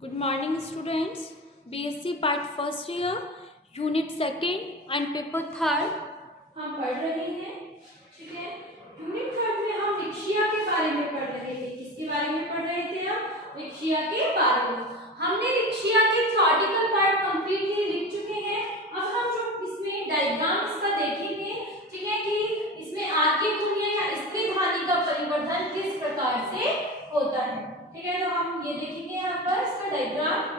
Good morning students. BSc part first year unit second and paper third हम पढ़ रहे हैं। ठीक है, यूनिट थर्ड में हम रिक्शिया के बारे में पढ़ रहे थे। किसके बारे में पढ़ रहे थे? हम रिक्शिया के बारे में। हमने रिक्शिया के थ्योरेटिकल पार्ट कंप्लीटली लिख चुके हैं। अब हम जो इसमें डायग्राम्स का देखेंगे, ठीक है, कि इसमें आगे दुनिया या स्थिर हानि का परिवर्तन किस प्रकार से होता है। ठीक है, तो हम ये देखेंगे यहाँ पर इसका डायग्राम।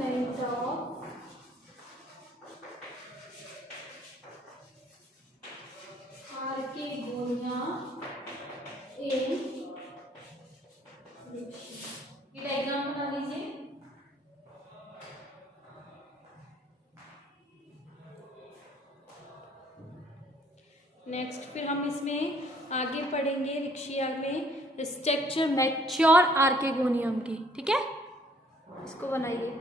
डेवलपमेंट ऑफ आर्केगोनिया इन ये डायग्राम बना लीजिए। नेक्स्ट फिर हम इसमें आगे पढ़ेंगे रिक्शिया में स्ट्रक्चर मैच्योर आर्केगोनियम की, ठीक है, इसको बनाइए।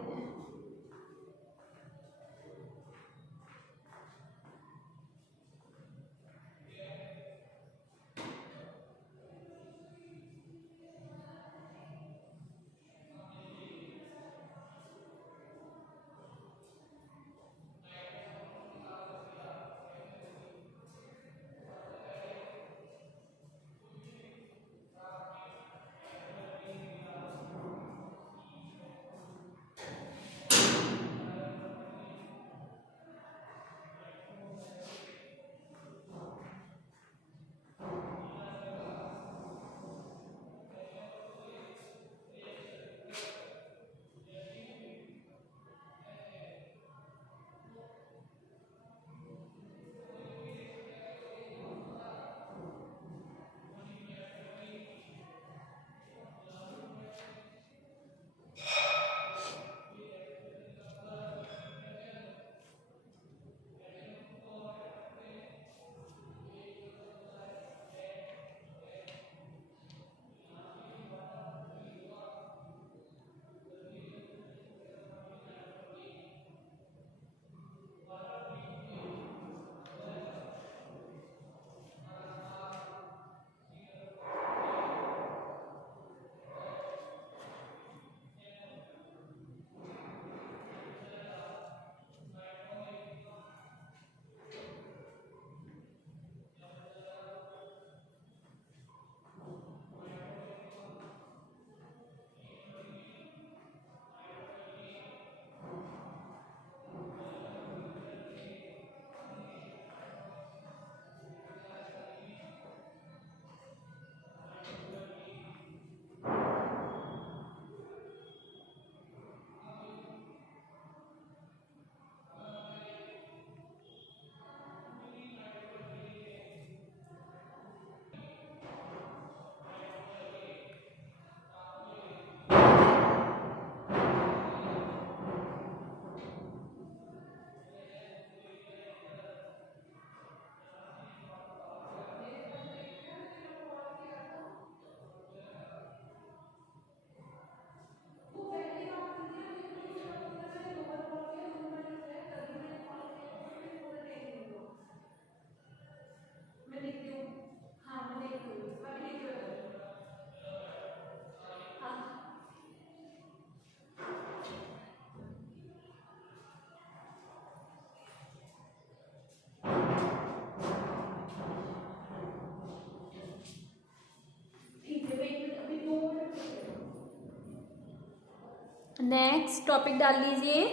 नेक्स्ट टॉपिक डाल लीजिए।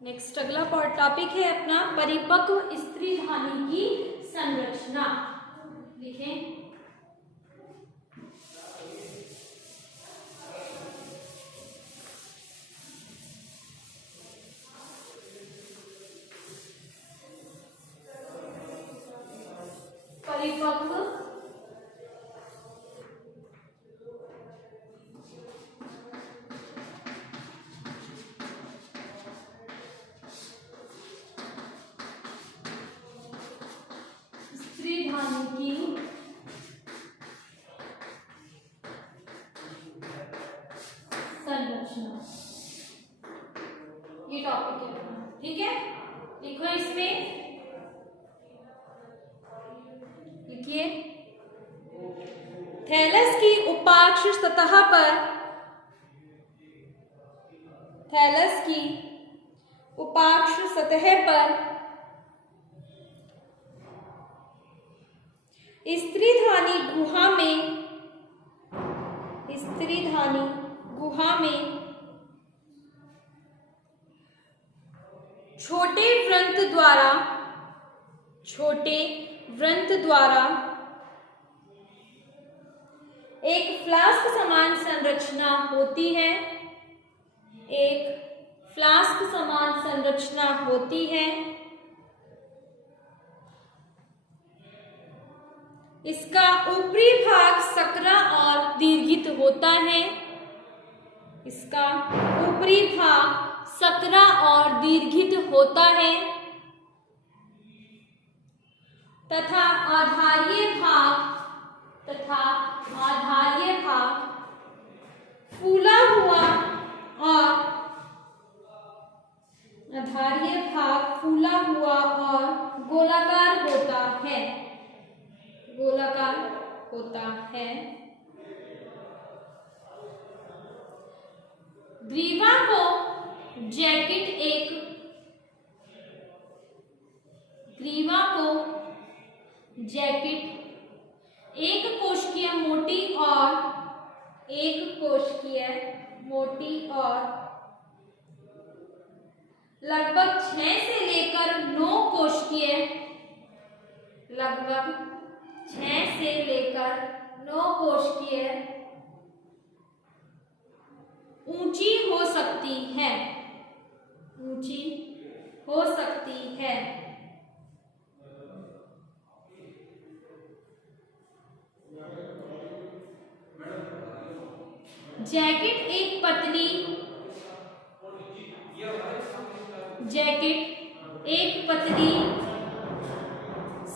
नेक्स्ट अगला टॉपिक है अपना परिपक्व स्त्रीधानी की संरचना। लिखें परिपक्व स्त्रीधानी की संरचना, ये टॉपिक है अपना, ठीक है। लिखो इसमें, लिखिए थैलस की उपाक्ष सतह पर, थैलस की उपाक्ष सतह पर स्त्रीधानी गुहा में, स्त्रीधानी गुहा में छोटे व्रंत द्वारा, छोटे व्रंत द्वारा एक फ्लास्क समान संरचना होती है, एक मास्क समान संरचना होती है। इसका ऊपरी भाग सकरा और दीर्घित होता है। इसका ऊपरी भाग सकरा और दीर्घित होता है तथा आधारीय भाग फूला हुआ और गोलाकार होता है। ग्रीवा को जैकेट एक कोशिकीय मोटी और लगभग 6 से लेकर 9 कोशिकीय ऊंची हो सकती है। जैकेट एक पतली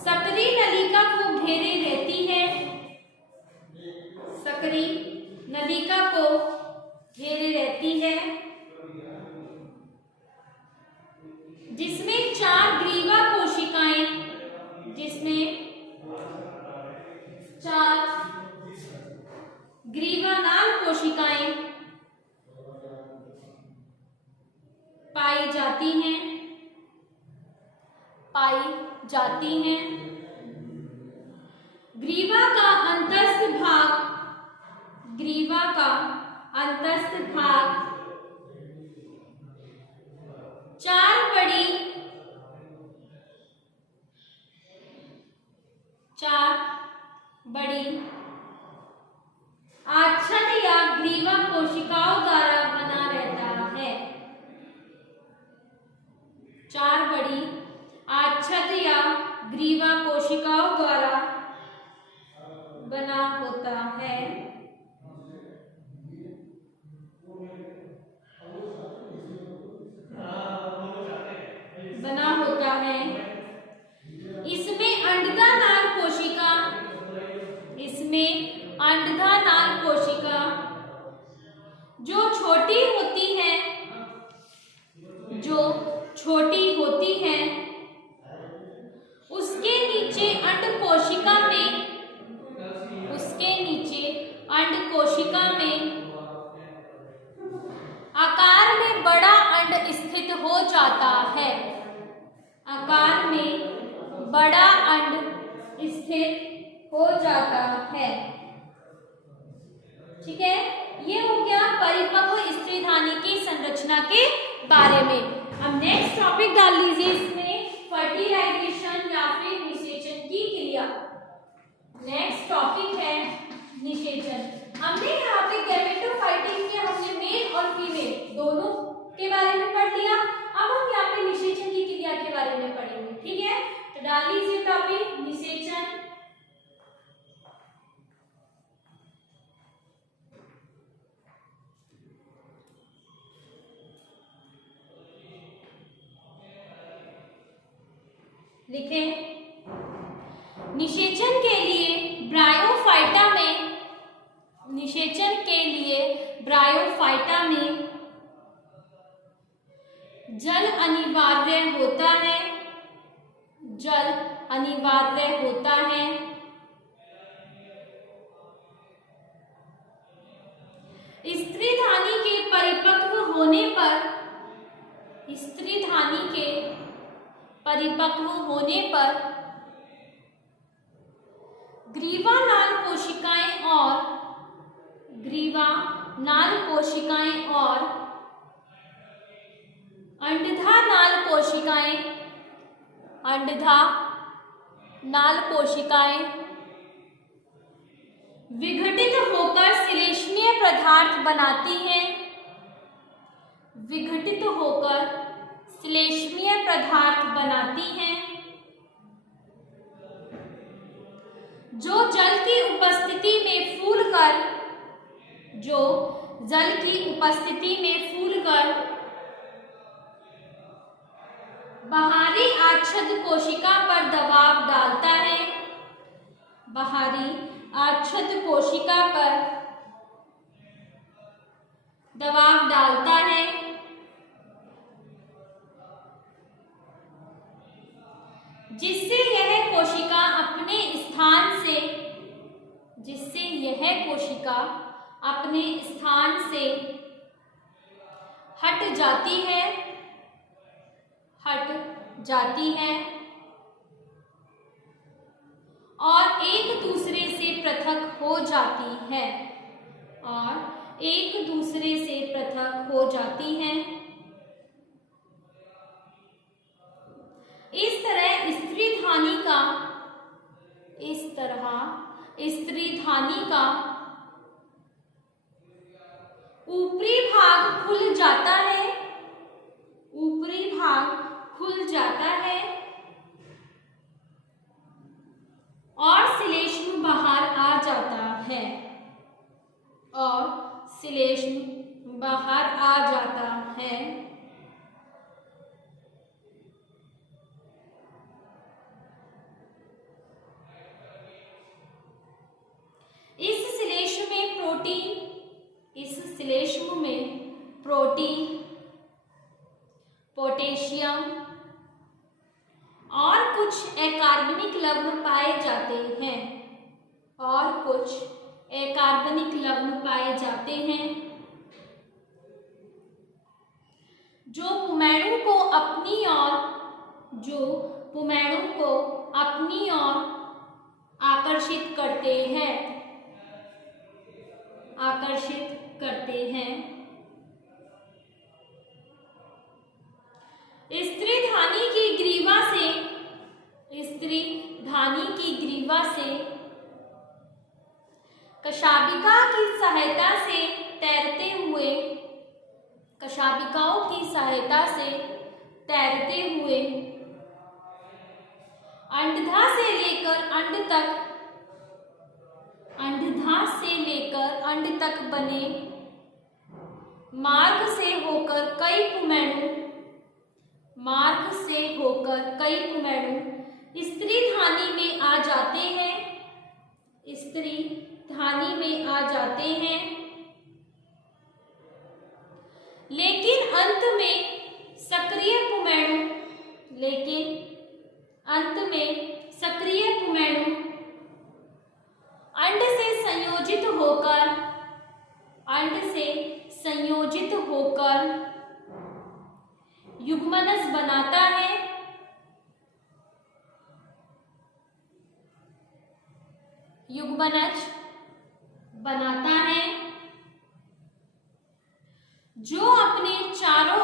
सकरी नलिका को घेरे रहती है जिसमें 4 ग्रीवानाल कोशिकाएं पाई जाती हैं। ग्रीवा का अंतस्थ भाग 4 बड़ी आच्छादित या ग्रीवा कोशिकाओं द्वारा बना रहता है। 4 बड़ी आच्छादित या ग्रीवा कोशिकाओं द्वारा बना होता है। इसमें अंडदानाल कोशिका जो छोटी होती है उसके नीचे अंड कोशिका में आकार में बड़ा अंड स्थित हो जाता है। ठीक है, ये हो गया परिपक्व स्त्रीधानी की संरचना के बारे में। अब नेक्स्ट टॉपिक डाल लीजिए इसमें फर्टिलाइजेशन या फिर निषेचन की क्रिया। नेक्स्ट टॉपिक है निषेचन। हमने यहाँ पे गैमेटोफाइटिंग के हमने मेल और फीमेल दोनों के बारे में पढ़ लिया। अब हम यहाँ पे निषेचन की क्रिया के बारे में पढ़ेंगे। ठीक है, तो डाल लीजिए टॉपिक निषेचन। लिखें, निषेचन के लिए ब्रायोफाइटा में जल अनिवार्य होता है। स्त्रीधानी के परिपक्व होने पर ग्रीवानाल कोशिकाएं और अंडधानाल कोशिकाएं विघटित होकर श्लेष्मीय पदार्थ बनाती हैं। विघटित होकर श्लेष्मीय पदार्थ बनाती हैं, जो जल की उपस्थिति में फूलकर बाहरी आच्छादित कोशिका पर दबाव डालता है, बाहरी आच्छादित कोशिका पर दबाव डालता है, जिससे यह कोशिका अपने स्थान से हट जाती है और एक दूसरे से पृथक हो जाती है। इस तरह स्त्रीधानी का ऊपरी भाग खुल जाता है और श्लेष्म बाहर आ जाता है इस श्लेष्म में प्रोटीन, पोटेशियम और कुछ अकार्बनिक लवण पाए जाते हैं, जो पुमैणु को अपनी ओर आकर्षित करते हैं। स्त्रीधानी की ग्रीवा से कशाबिकाओं की सहायता से तैरते हुए अंडधा से लेकर अंड तक बने मार्ग से होकर कई पुमैणु स्त्रीधानी में आ जाते हैं, लेकिन अंत में सक्रिय पुमैणु अंड से संयोजित होकर युग्मनज बनाता है, जो अपने चारों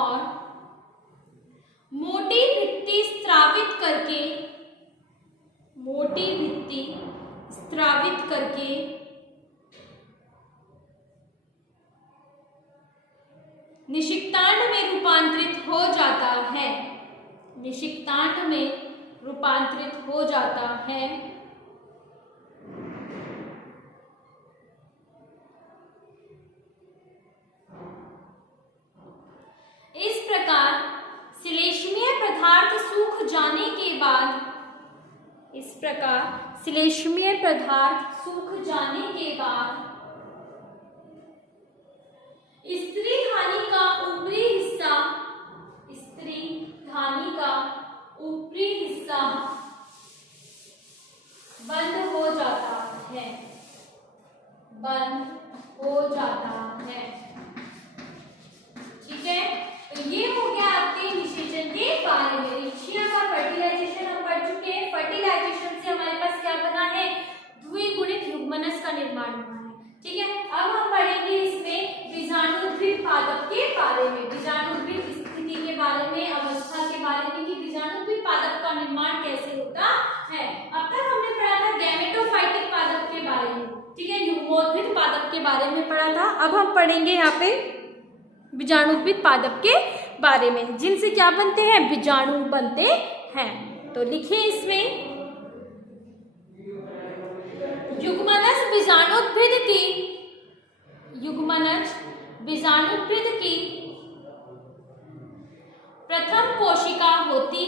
ओर मोटी भित्ति स्रावित करके निषिक्तांड में रूपांतरित हो जाता है। इस प्रकार श्लेष्मीय पदार्थ सूख जाने के बाद स्त्रीधानी का ऊपरी हिस्सा बंद हो जाता है। ठीक है, तो ये हो गया आपके निषेचन के बारे में। रिक्शिया का फर्टिलाइजेशन हम पढ़ चुके हैं। फर्टिलाइजेशन से हमारे पास क्या बना है? द्विगुणित युग्मनज का निर्माण हुआ है। ठीक है, अब हम पढ़ेंगे इसमें बीजाणुद्भिद पादप के बारे में, बीजाणुद्भिद स्थिति के बारे में, अवस्था के बारे में कि बीजाणुद्भिद पादप का निर्माण कैसे होता है। अब तक हमने पढ़ा था गैमेटोफाइटिक पादप के बारे में, ठीक है, युग्मोद्भिद पादप के बारे में पढ़ा था। अब हम पढ़ेंगे यहाँ पे बीजाणुउद्भिद पादप के बारे में, जिनसे क्या बनते हैं, बीजाणु बनते हैं। तो लिखिए इसमें, युग्मनज बीजाणुउद्भिद की प्रथम कोशिका होती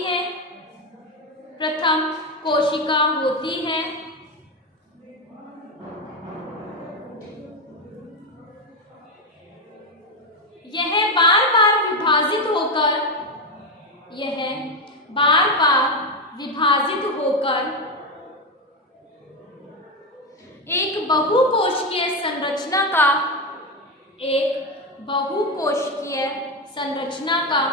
है। यह बार बार विभाजित होकर एक बहुकोशिकीय संरचना का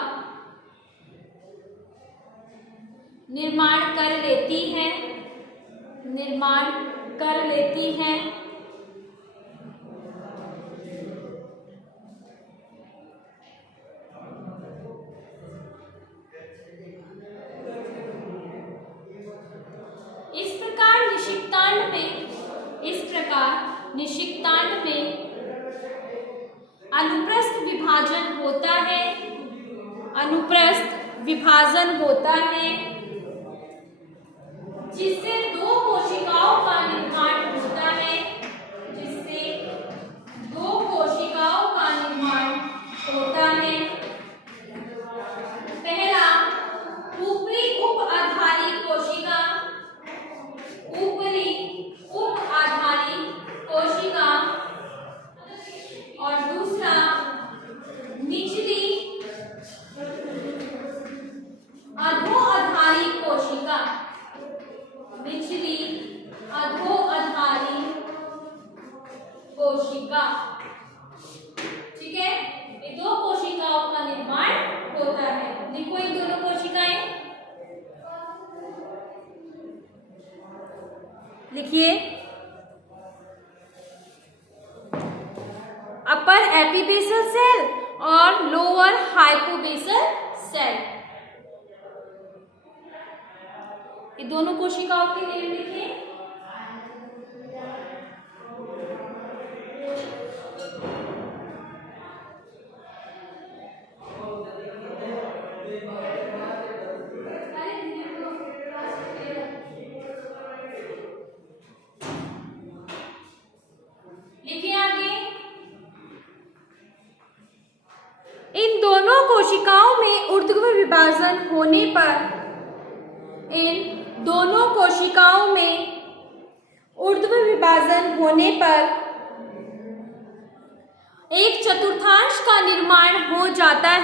निर्माण कर लेती है। इस प्रकार निषिक्तांड में अनुप्रस्थ विभाजन होता है, जिससे दो कोशिकाओं का निर्माण होता है। पहला, ऊपरी उप आधारी कोशिका, और दूसरा निचली अधो आधारी कोशिका। ठीक है, ये दो कोशिकाओं का निर्माण होता है। लिखो इन दोनों कोशिकाएं, लिखिए, अपर एपिबेसल सेल और लोअर हाइपोबेसल सेल, ये दोनों कोशिकाओं के नाम लिखिए। लिखिए आगे, इन दोनों कोशिकाओं में ऊर्ध्व विभाजन होने पर एक चतुर्थांश का निर्माण हो जाता है।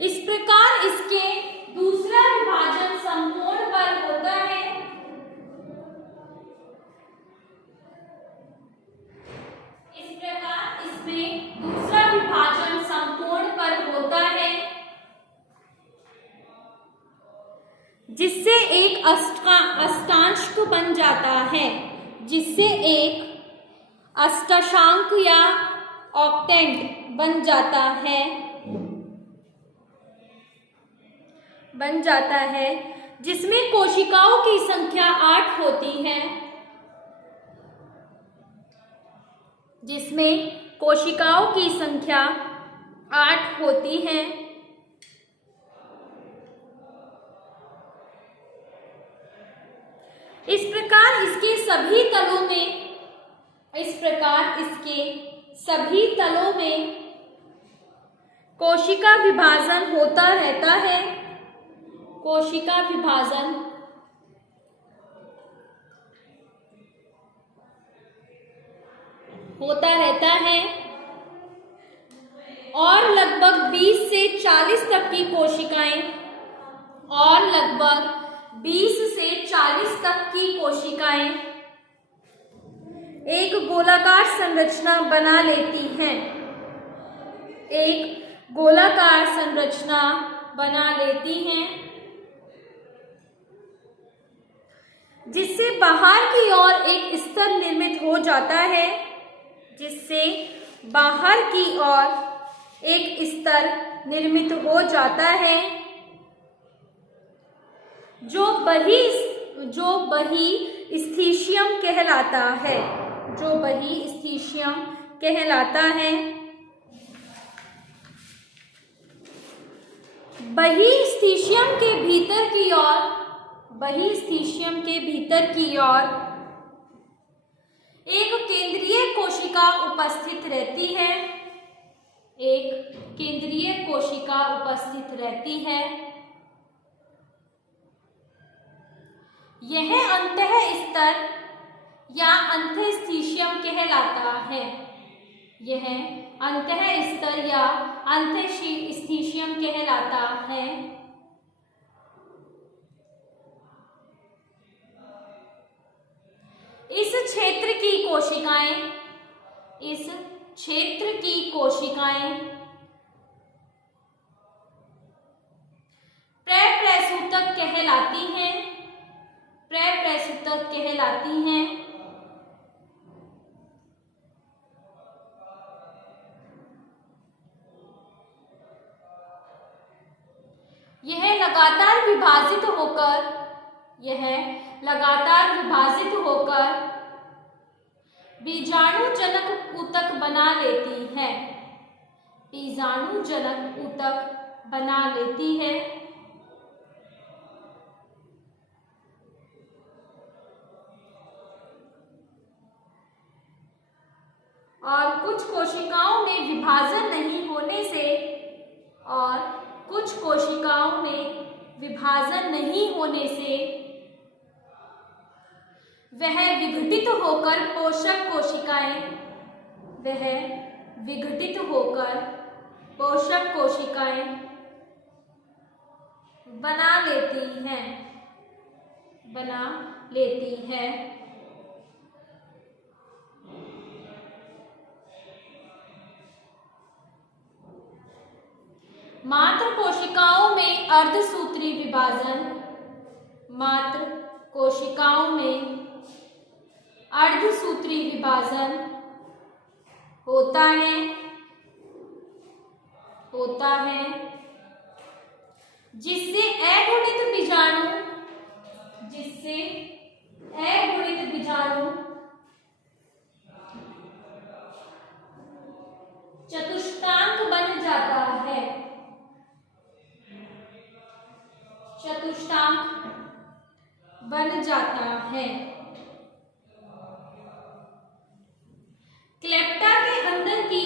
इस प्रकार इसके दूसरा विभाजन संपूर्ण पर होता है। जिससे एक अष्टांश बन जाता है, जिससे एक अष्टांशांक या ऑक्टेंट बन जाता है, जिसमें कोशिकाओं की संख्या 8 होती है। इस प्रकार इसके सभी तलों में कोशिका विभाजन होता रहता है और लगभग 20 से 40 तक की कोशिकाएं एक गोलाकार संरचना बना लेती हैं, जिससे बाहर की ओर एक स्तर निर्मित हो जाता है। जो बहिस्थिशियम कहलाता है, जो बहिस्थिशियम कहलाता है। बहिस्थिशियम के भीतर की ओर, बहिस्थिशियम के भीतर की ओर एक केंद्रीय कोशिका उपस्थित रहती है, एक केंद्रीय कोशिका उपस्थित रहती है। यह अंतःस्तर या अंतःस्थिशियम कहलाता है, यह अंतःस्तर या अंतःस्थिशियम कहलाता है। इस क्षेत्र की कोशिकाएं, इस क्षेत्र की कोशिकाएं प्रप्रसूतक कहलाती हैं, प्रप्रसूतक कहलाती हैं। यह लगातार विभाजित होकर बीजाणुजनक ऊतक बना लेती है, बीजाणुजनक ऊतक बना लेती है। और कुछ कोशिकाओं में विभाजन नहीं होने से, और कुछ कोशिकाओं में विभाजन नहीं होने से वह विघटित होकर पोषक कोशिकाएं, वह विघटित होकर पोषक कोशिकाएं बना लेती हैं, बना लेती है। मात्र कोशिकाओं में अर्धसूत्री विभाजन, मात्र कोशिकाओं में अर्धसूत्री विभाजन होता है, जिससे अगुणित बीजाणु चतुष्टांक बन जाता है, चतुष्टांक बन जाता है। क्लेप्टा के अंदर की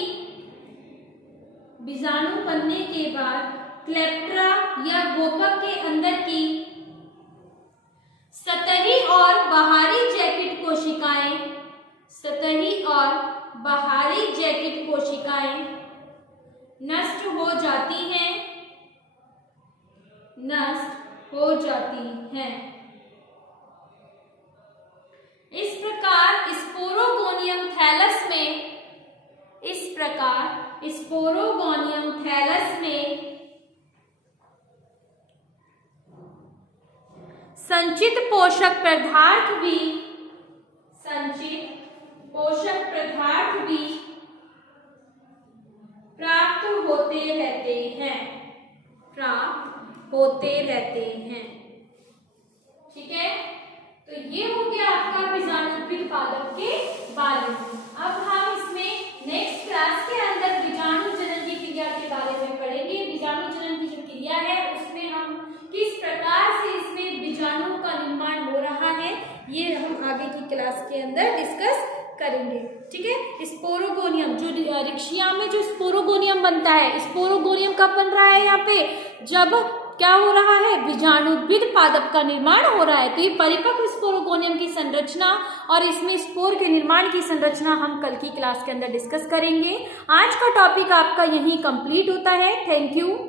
बीजाणु बनने के बाद क्लेप्टा या गोपक के अंदर की सतही और बाहरी जैकेट कोशिकाएं, सतही और बाहरी जैकेट कोशिकाएं नष्ट हो जाती हैं, नष्ट हो जाती हैं। इस प्रकार स्पोरोगोनियम थैलस में, इस प्रकार स्पोरोगोनियम थैलस में संचित पोषक पदार्थ भी, संचित पोषक पदार्थ भी प्राप्त होते रहते हैं, प्राप्त होते रहते हैं। ठीक है, तो ये हो गया आपका बीजाणुद्भिद पादप के बारे में। अब हम इसमें नेक्स्ट क्लास के अंदर बीजाणु जनन की क्रिया के बारे में पढ़ेंगे। बीजाणु जनन की जो क्रिया है उसमें हम किस प्रकार से इसमें बीजाणु का निर्माण हो रहा है, ये हम आगे की क्लास के अंदर डिस्कस करेंगे। ठीक है, स्पोरोगोनियम, जो रिक्शिया में जो स्पोरोगोनियम बनता है, स्पोरोगोनियम कब बन रहा है यहाँ पे, जब क्या हो रहा है, बीजाणुद्भिद पादप का निर्माण हो रहा है। तो ये परिपक्व स्पोरोगोनियम की संरचना और इसमें स्पोर के निर्माण की संरचना हम कल की क्लास के अंदर डिस्कस करेंगे। आज का टॉपिक आपका यहीं कंप्लीट होता है। Thank you.